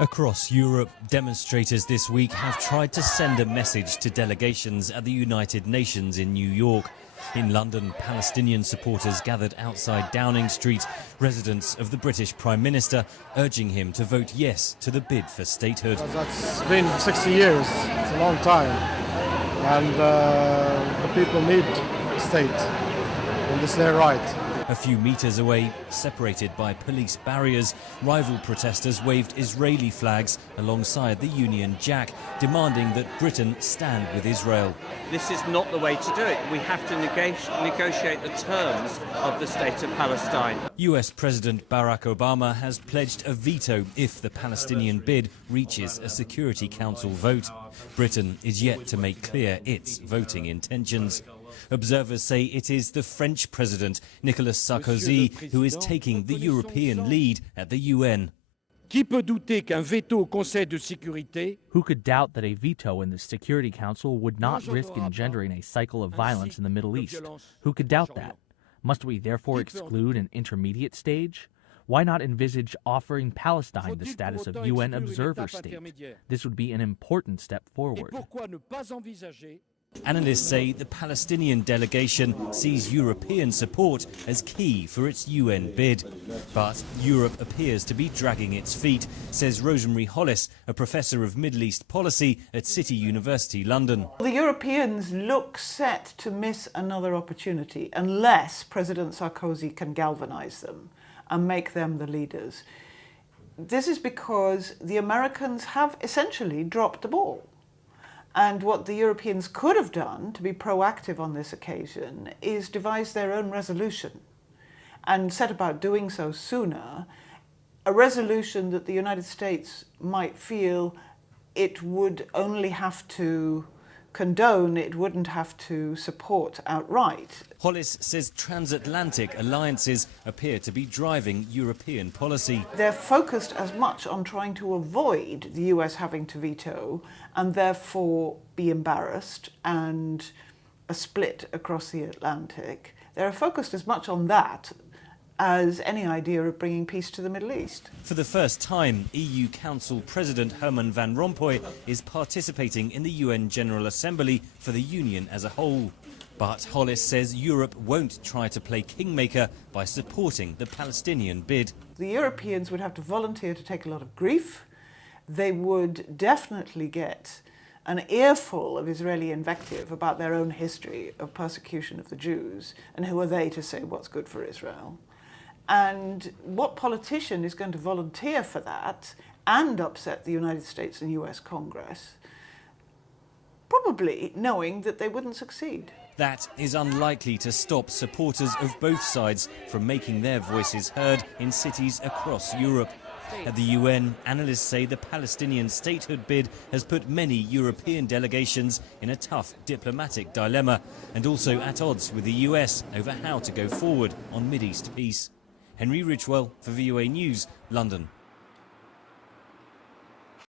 Across Europe, demonstrators this week have tried to send a message to delegations at the United Nations in New York. In London, Palestinian supporters gathered outside Downing Street, residents of the British Prime Minister urging him to vote yes to the bid for statehood. That's been 60 years, it's a long time, and the people need a state, and it's their right. A few meters away, separated by police barriers, rival protesters waved Israeli flags alongside the Union Jack, demanding that Britain stand with Israel. This is not the way to do it. We have to negotiate the terms of the state of Palestine. US President Barack Obama has pledged a veto if the Palestinian bid reaches a Security Council vote. Britain is yet to make clear its voting intentions. Observers say it is the French President, Nicolas Sarkozy, who is taking the European lead at the UN. Who could doubt that a veto in the Security Council would not risk engendering a cycle of violence in the Middle East? Who could doubt that? Must we therefore exclude an intermediate stage? Why not envisage offering Palestine the status of UN observer state? This would be an important step forward. Analysts say the Palestinian delegation sees European support as key for its UN bid. But Europe appears to be dragging its feet, says Rosemary Hollis, a professor of Middle East policy at City University, London. The Europeans look set to miss another opportunity unless President Sarkozy can galvanize them and make them the leaders. This is because the Americans have essentially dropped the ball. And what the Europeans could have done to be proactive on this occasion is devise their own resolution and set about doing so sooner, a resolution that the United States might feel it would only have to condone, it wouldn't have to support outright. Hollis says transatlantic alliances appear to be driving European policy. They're focused as much on trying to avoid the US having to veto and therefore be embarrassed and a split across the Atlantic. They're focused as much on that as any idea of bringing peace to the Middle East. For the first time, EU Council President Herman Van Rompuy is participating in the UN General Assembly for the Union as a whole. But Hollis says Europe won't try to play kingmaker by supporting the Palestinian bid. The Europeans would have to volunteer to take a lot of grief. They would definitely get an earful of Israeli invective about their own history of persecution of the Jews, and who are they to say what's good for Israel? And what politician is going to volunteer for that and upset the United States and US Congress, probably knowing that they wouldn't succeed? That is unlikely to stop supporters of both sides from making their voices heard in cities across Europe. At the UN, analysts say the Palestinian statehood bid has put many European delegations in a tough diplomatic dilemma and also at odds with the US over how to go forward on Mideast peace. Henry Ridgwell for VOA News, London.